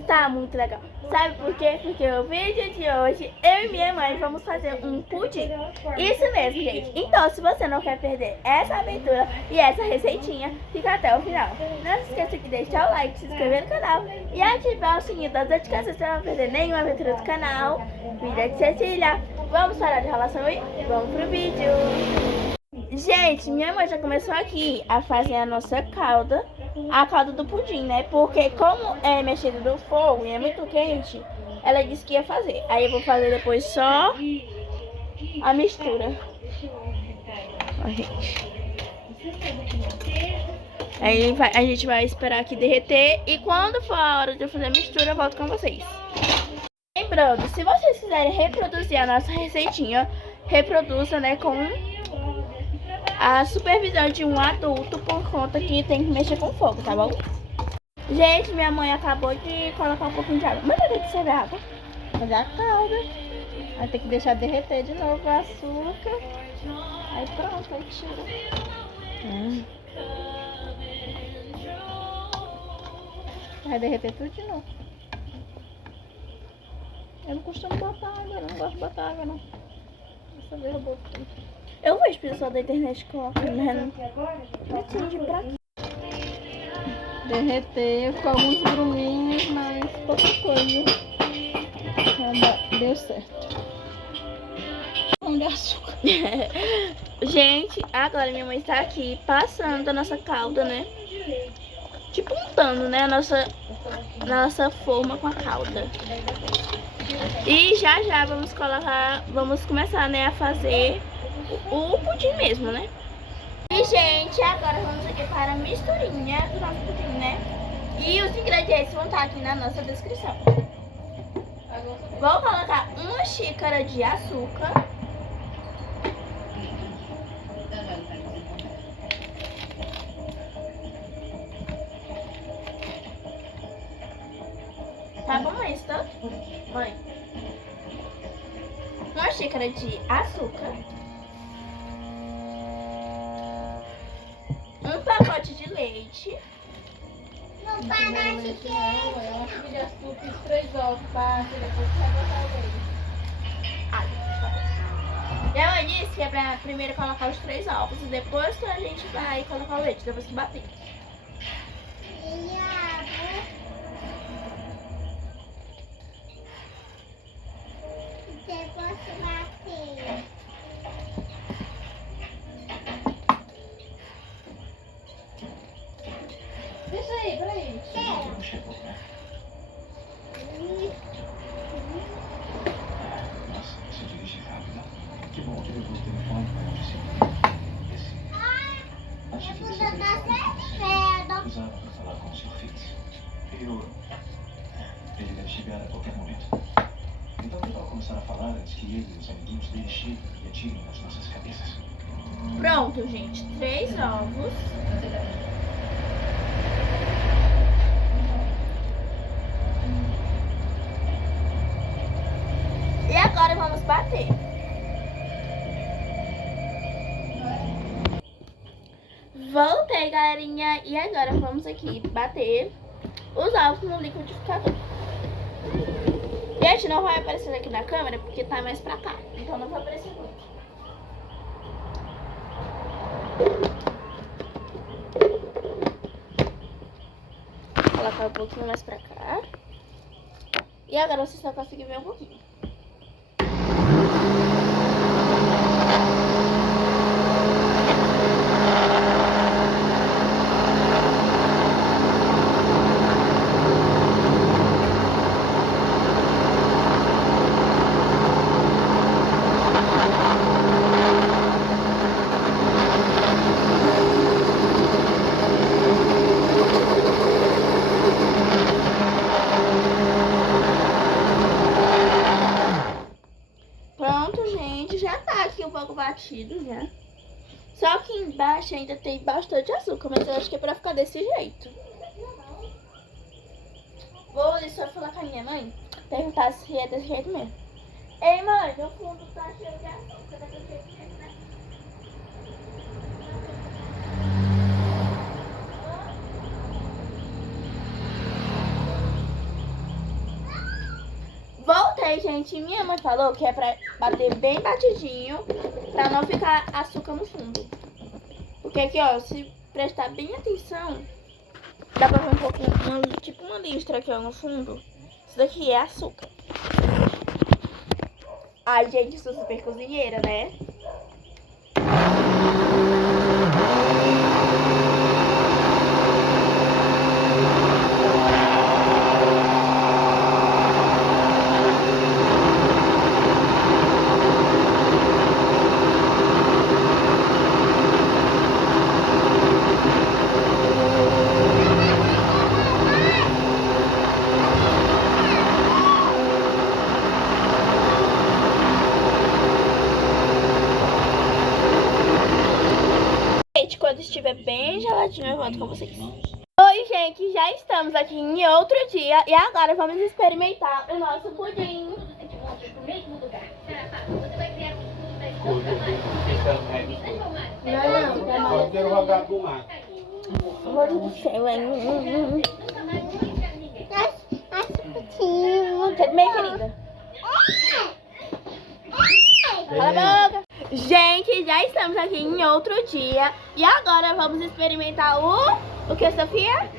está muito legal. Sabe por quê? Porque o vídeo de hoje, eu e minha mãe vamos fazer um pudim. Isso mesmo, gente. Então, se você não quer perder essa aventura e essa receitinha, fica até o final. Não se esqueça de deixar o like, se inscrever no canal e ativar o sininho das notificações para não perder nenhuma aventura do canal. Vida de Cecília. Vamos parar de enrolação e vamos pro vídeo. Gente, minha mãe já começou aqui a fazer a nossa calda, a calda do pudim, né? Porque como é mexido no fogo e é muito quente, ela disse que ia fazer. Aí eu vou fazer depois só a mistura. Ó, gente. Aí a gente vai esperar aqui derreter e quando for a hora de eu fazer a mistura, eu volto com vocês. Lembrando, se vocês quiserem reproduzir a nossa receitinha, reproduza, né, com a supervisão de um adulto, por conta que tem que mexer com fogo, tá bom? Gente, minha mãe acabou de colocar um pouquinho de água. Mas eu tenho que servir água. Fazer a calda. Aí tem que deixar derreter de novo o açúcar. Aí pronto, aí tira. Vai derreter tudo de novo. Eu não costumo botar água, eu não gosto de botar água, não. Essa vez eu botei. Eu vejo pessoal da internet colocando, né? Não entendi pra quê. Derreter, ficou alguns gruminhos, mas pouca coisa. Deu certo. Pão de açúcar. Gente, agora minha mãe está aqui passando a nossa calda, né? Tipo untando, né? A nossa forma com a calda. E já vamos começar, né, a fazer o pudim mesmo, né? E, gente, agora vamos aqui para a misturinha do nosso pudim, né? E os ingredientes vão estar aqui na nossa descrição. Vou colocar uma xícara de açúcar. Tá bom isso, tá? Mãe. Uma xícara de açúcar. Um pacote de leite. Não parece que é. Uma xícara de açúcar e 3 ovos, passa, depois você vai botar o leite. Tá. Minha mãe disse que é pra primeiro colocar os 3 ovos e depois que a gente vai colocar o leite, depois que bater. E água. Depois que bater. Deixa aí, peraí. Nossa, você dirige rápido. Que bom que levou o telefone para onde se antes de você Eu tá usava para falar com o Sr. Fitz. Ele deve chegar a qualquer momento. Então que tal começar a falar antes que ele e os amiguinhos dele cheguem e atirem nas nossas cabeças? Pronto, gente. 3 ovos. E agora vamos bater. Voltei, galerinha. E agora vamos aqui bater os ovos no liquidificador. Gente, não vai aparecer aqui na câmera porque tá mais pra cá. Então não vai aparecer muito. Vou colocar um pouquinho mais pra cá. E agora vocês só conseguem ver um pouquinho. Pronto, gente, já tá aqui um pouco batido já. Só que embaixo ainda tem bastante açúcar, mas eu acho que é pra ficar desse jeito. Vou ali só falar com a minha mãe, perguntar se é desse jeito mesmo. Ei, mãe, meu fundo tá cheio de açúcar, é desse jeito mesmo, né? sei, gente. Minha mãe falou que é pra bater bem batidinho, pra não ficar açúcar no fundo. Porque aqui, ó, se prestar bem atenção, dá pra ver um pouquinho, tipo uma listra aqui, ó, no fundo. Isso daqui é açúcar. Ai, gente, eu sou super cozinheira, né? Quando estiver bem geladinho, eu volto com vocês. Oi, gente, já estamos aqui em outro dia e agora vamos experimentar o nosso pudim. Eu quero jogar com o mar. Meu Deus do céu, hein? Bem, querida. Cala a boca. Gente, já estamos aqui em outro dia e agora vamos experimentar o que, Sofia?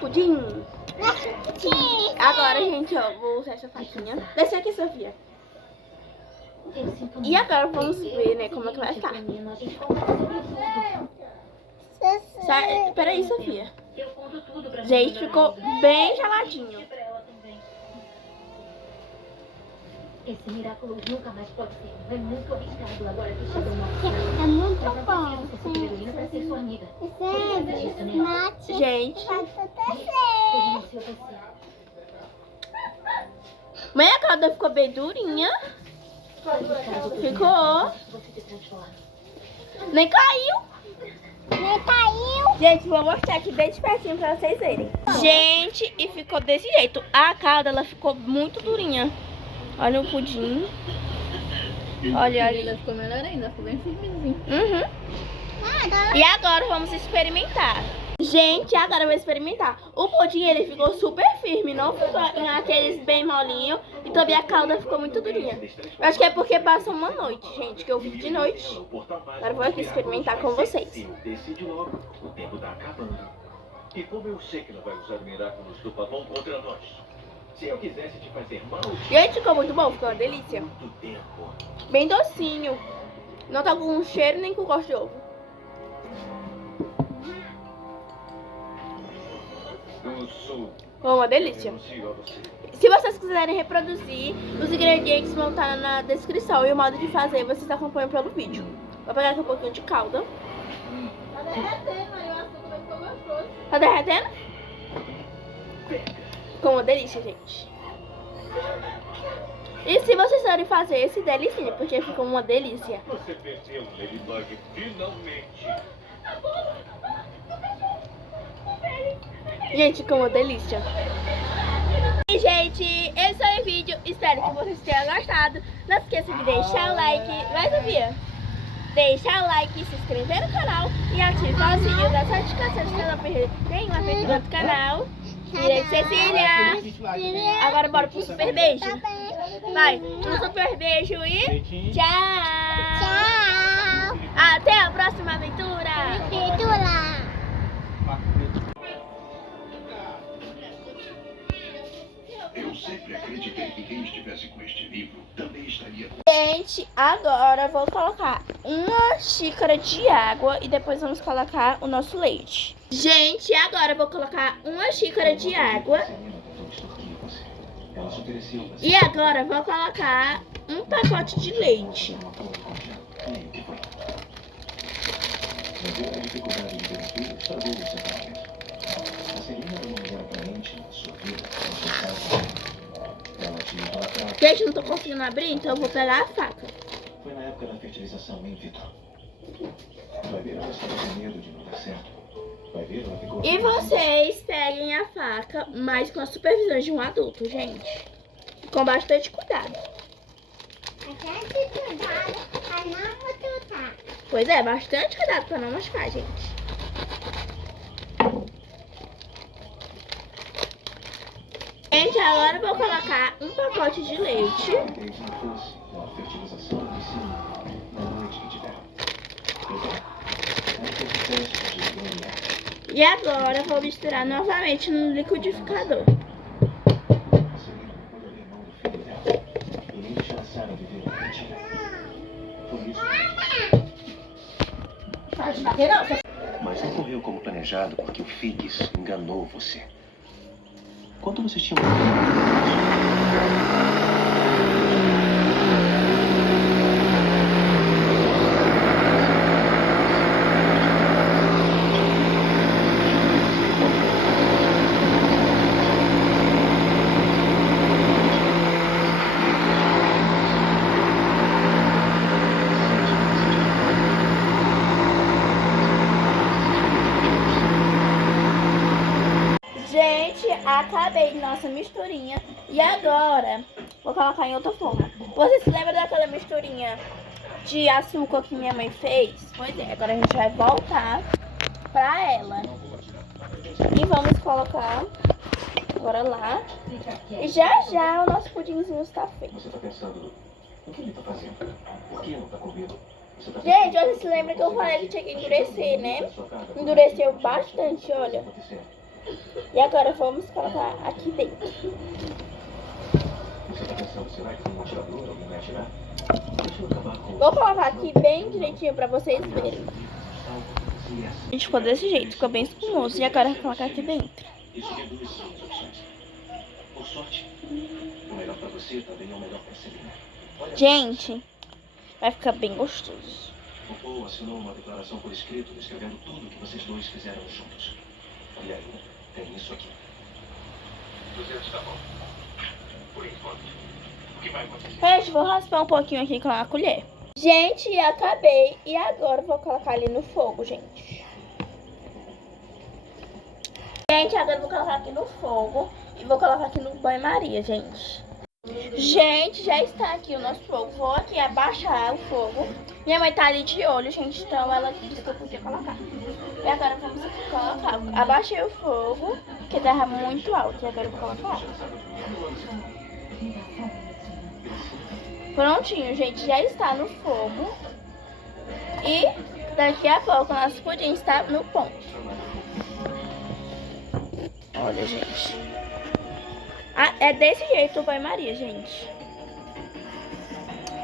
Pudim. Agora, gente, ó, vou usar essa faquinha. Desce aqui, Sofia. E agora vamos ver, né, como é que vai ficar. Peraí, Sofia. Gente, ficou bem geladinho. Esse miraculo nunca mais pode ser. É muito arriscado agora que chegou uma hora. É muito Mas não bom. precisa ser super-heroína pra ser sua amiga. Gente, Você renunciou a você. mãe, a calda ficou bem durinha. Ficou. Você se transforma. Nem caiu. Nem caiu. Gente, vou mostrar aqui bem de pertinho pra vocês verem. Gente, e ficou desse jeito. A calda, ela ficou muito durinha. Olha o pudim. Olha ali. Ela ficou melhor ainda, ficou bem firmezinho. E agora vamos experimentar. Gente, agora eu vou experimentar. O pudim, ele ficou super firme, não ficou aqueles bem molinho. E também a calda ficou muito durinha. Eu acho que é porque passou uma noite, gente, que eu fiz de noite. Agora eu vou aqui experimentar com vocês. Decide logo, o tempo tá acabando. E como eu sei que não vai usar miraculos do papão contra nós? Se eu quisesse te fazer mal, Gente, ficou muito bom, ficou uma delícia. muito tempo. Bem docinho. Não tá com cheiro nem com gosto de ovo. Eu sou Ficou uma delícia. renuncio a você. Se vocês quiserem reproduzir, os ingredientes vão estar na descrição. E o modo de fazer vocês acompanham pelo vídeo. Vou pegar aqui um pouquinho de calda. Tá derretendo aí, o açúcar vai ficar gostoso. Tá derretendo? Ficou uma delícia, gente. E se vocês forem fazer esse delicinha, porque ficou uma delícia. Você venceu, Ladybug, finalmente. Gente, ficou uma delícia. E, gente, esse foi o vídeo. Espero que vocês tenham gostado. Não esqueça de deixar o like. Vai, Sofia? Deixar o like, se inscrever no canal e ativar o sininho das notificações para não perder nenhuma aventura do canal. Direito, Cecília. Agora bora pro super beijo. Vai, um super beijo e tchau. Tchau. Até a próxima aventura. Pintura. Eu sempre acreditei que quem estivesse com este livro também estaria com... Gente, agora vou colocar uma xícara de água e depois vamos colocar o nosso leite. Gente, agora vou colocar uma xícara de água e agora vou colocar um pacote de leite. Gente, não tô conseguindo abrir, então eu vou pegar a faca. Foi na época da fertilização in vitro. Vai ver, ela estava com medo de não dar certo. Vai ver, ela ficou... E vocês peguem a faca, mas com a supervisão de um adulto, gente. Com bastante cuidado. Bastante cuidado pra não machucar. Pois é, bastante cuidado pra não machucar, gente. Gente, agora eu vou colocar um pacote de leite. Desde a infância, a fertilização inicia na noite que tiver. E agora eu vou misturar novamente no liquidificador. Para de bater, não. Você... Mas não correu como planejado porque o Figgis enganou você. Quanto vocês tinham? Gente, acabei nossa misturinha. E agora, vou colocar em outra forma. Você se lembra daquela misturinha de açúcar que minha mãe fez? Pois é, agora a gente vai voltar pra ela. E vamos colocar agora lá. E já já o nosso pudinzinho está feito. Você tá pensando, o que ele tá fazendo? Por que não tá comendo? Você tá Gente, você se lembra que eu falei que tinha que endurecer, né? Endureceu bastante, olha. E agora vamos colocar aqui dentro. Você tá pensando, será que tem um atirador? Alguém vai atirar? Deixa eu acabar com Vou colocar aqui bem direitinho pra vocês verem. A gente ficou desse jeito, ficou bem espumoso. E agora eu vou colocar aqui dentro. Isso reduz suas opções. Por sorte, o melhor pra você também é o melhor pra Celina. Olha, Gente, vai ficar bem gostoso. o Paul assinou uma declaração por escrito descrevendo tudo que vocês dois fizeram juntos. E ainda tem isso aqui. 200 tá bom. Por enquanto. O que vai acontecer? Gente, vou raspar um pouquinho aqui com a colher. Gente, acabei. E agora eu vou colocar ali no fogo, gente. Gente, agora eu vou colocar aqui no fogo. E vou colocar aqui no banho-maria, gente. Gente, já está aqui o nosso fogo. Vou aqui abaixar o fogo. Minha mãe tá ali de olho, gente. Então ela disse que eu podia colocar. E agora vamos colocar. Abaixei o fogo, que tava muito alto. E agora eu vou colocar. Prontinho, gente. Já está no fogo. E daqui a pouco o nosso pudim está no ponto. Olha, gente. Ah, é desse jeito o banho-maria, gente.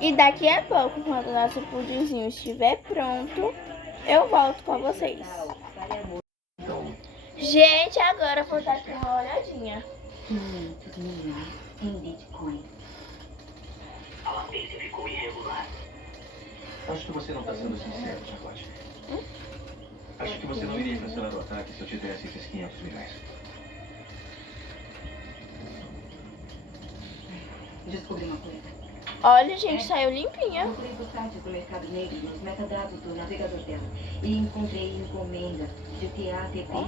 E daqui a pouco, quando o nosso pudinzinho estiver pronto, eu volto com vocês. Gente, agora eu vou dar aqui uma olhadinha. 500 milhões em Bitcoin. Acho que você não tá sendo sincero, Charlotte. Acho que você não iria cancelar o ataque se eu te desse esses 500 milhões. Descobri uma coisa. Olha, gente, saiu limpinha. Entrei do site do Mercado Negro nos metadados do navegador dela e encontrei encomenda de TATP.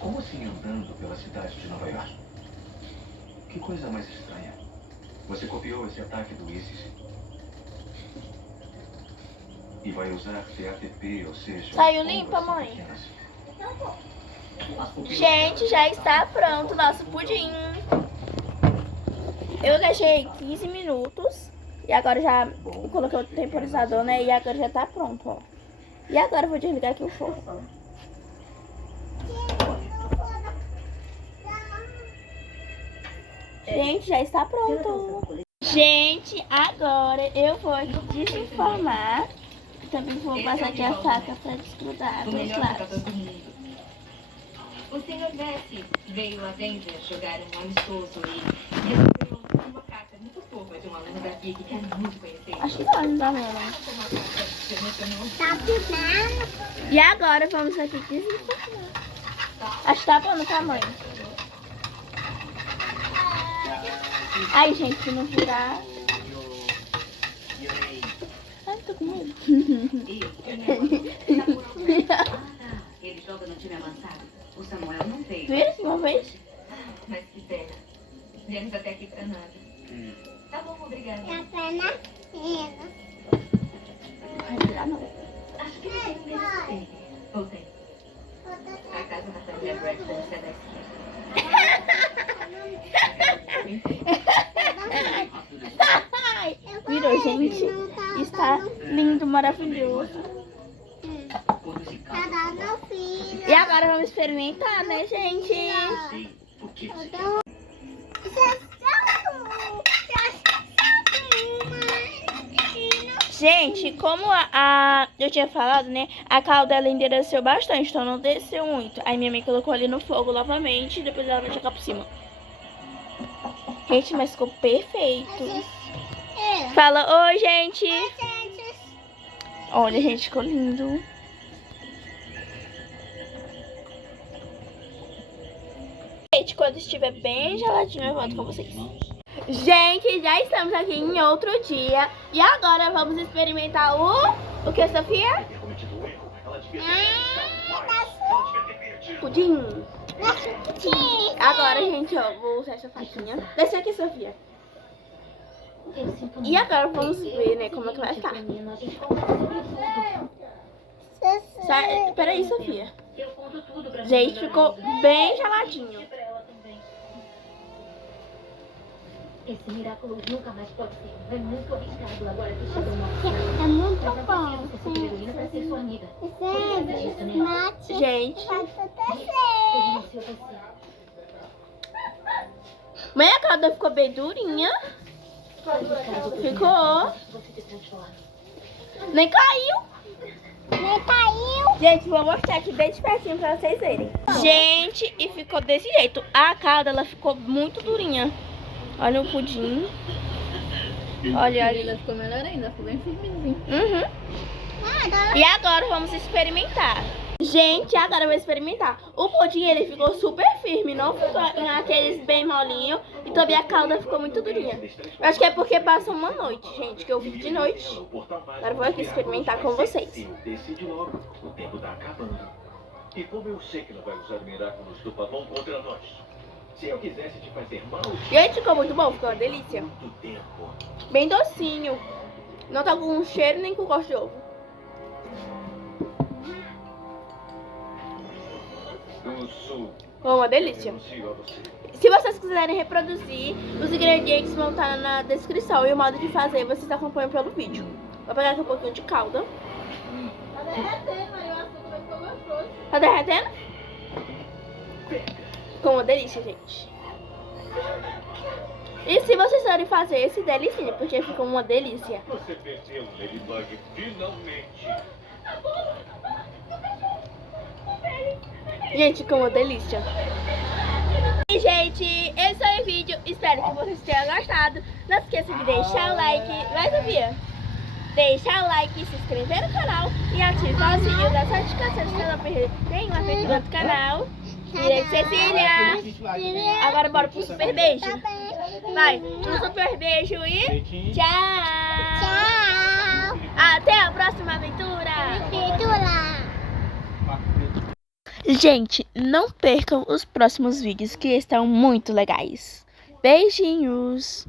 Como assim andando pela cidade de Nova York? Que coisa mais estranha. Você copiou esse ataque do ISIS e vai usar TATP, ou seja... Saiu limpa, mãe? pequenas. Gente, já está pronto o nosso pudim. Eu deixei 15 minutos. E agora já coloquei o temporizador, né? E agora já tá pronto, ó. E agora eu vou desligar aqui o fogo. Gente, já está pronto. Gente, agora eu vou desenformar. Também vou passar aqui a faca pra desgrudar dos lados. O Sr. Messi veio a Denver jogar um amistoso e recebeu uma carta muito fofa de um aluno da FIC que quer muito conhecer. Acho que não dá não. E agora vamos aqui desenformar. Acho que tá bom no tamanho. Ai, gente, se não virar... Ai, tô com medo. Ele joga no time avançado. O Samuel não veio. Vira uma vez? Mas que pena. Viemos até aqui pra nada. Tá bom, obrigada. Vai virar não. Acho que não tem um desses. Ou tem. A casa da família Braxton é da esquerda. gente, está lindo, maravilhoso. Tá dando filho. E agora vamos experimentar, né, gente? Gente, como eu tinha falado, né, a calda ela endureceu bastante, então não desceu muito. Aí minha mãe colocou ali no fogo novamente e depois ela vai jogar por cima. Gente, mas ficou perfeito. Fala, oi, gente. Olha, gente, ficou lindo. Gente, quando estiver bem geladinho, eu volto com vocês. Gente, já estamos aqui em outro dia. E agora vamos experimentar o que, Sofia? Pudim. Agora, gente, ó, vou usar essa faquinha. Desce aqui, Sofia. E agora vamos ver, né, como é que vai ficar. Peraí, Sofia. Gente, ficou bem geladinho. Esse milagre nunca mais pode ser. É muito arriscado agora que chegou uma É muito bom. Você ser heroína pra ser sua amiga. Nath, Gente, vai acontecer. Eu você. mas a calda ficou bem durinha. Ficou. Você te transforma. Nem caiu. Nem caiu. Gente, vou mostrar aqui bem de pertinho pra vocês verem. Gente, e ficou desse jeito. A calda, ela ficou muito durinha. Olha o pudim. Olha ali. Ela ficou melhor ainda, ficou bem firmezinho. Uhum. E agora vamos experimentar. Gente, agora eu vou experimentar. O pudim, ele ficou super firme, não ficou aqueles bem molinho. E também a calda ficou muito durinha. Eu acho que é porque passou uma noite, gente, que eu fiz de noite. Agora eu vou aqui experimentar com vocês. Decide logo, o tempo tá acabando. E como eu sei que não vai usar milagres do Pavão contra nós? Se eu quisesse te fazer mal, Gente, ficou muito bom, ficou uma delícia. muito tempo. Bem docinho. Não tá com cheiro nem com gosto de ovo. Eu sou Foi uma delícia. renuncio a você. Se vocês quiserem reproduzir, os ingredientes vão estar na descrição. E o modo de fazer vocês acompanham pelo vídeo. Vou pegar aqui um pouquinho de calda. Tá derretendo, aí o açúcar vai ficar gostoso. Tá derretendo? Ficou uma delícia, gente. E se vocês forem fazer esse delicinha, porque ficou uma delícia. Você perdeu, Ladybug, finalmente. Gente, ficou uma delícia. E, gente, esse foi o vídeo. Espero que vocês tenham gostado. Não esqueça de deixar o like. Vai, Sofia? Deixar o like, se inscrever no canal e ativar o sininho das notificações para não perder nenhuma aventura do canal. E Cecília. Agora bora pro super beijo. Vai, um super beijo e tchau. Tchau. Até a próxima aventura. Aventura. Gente, não percam os próximos vídeos que estão muito legais. Beijinhos.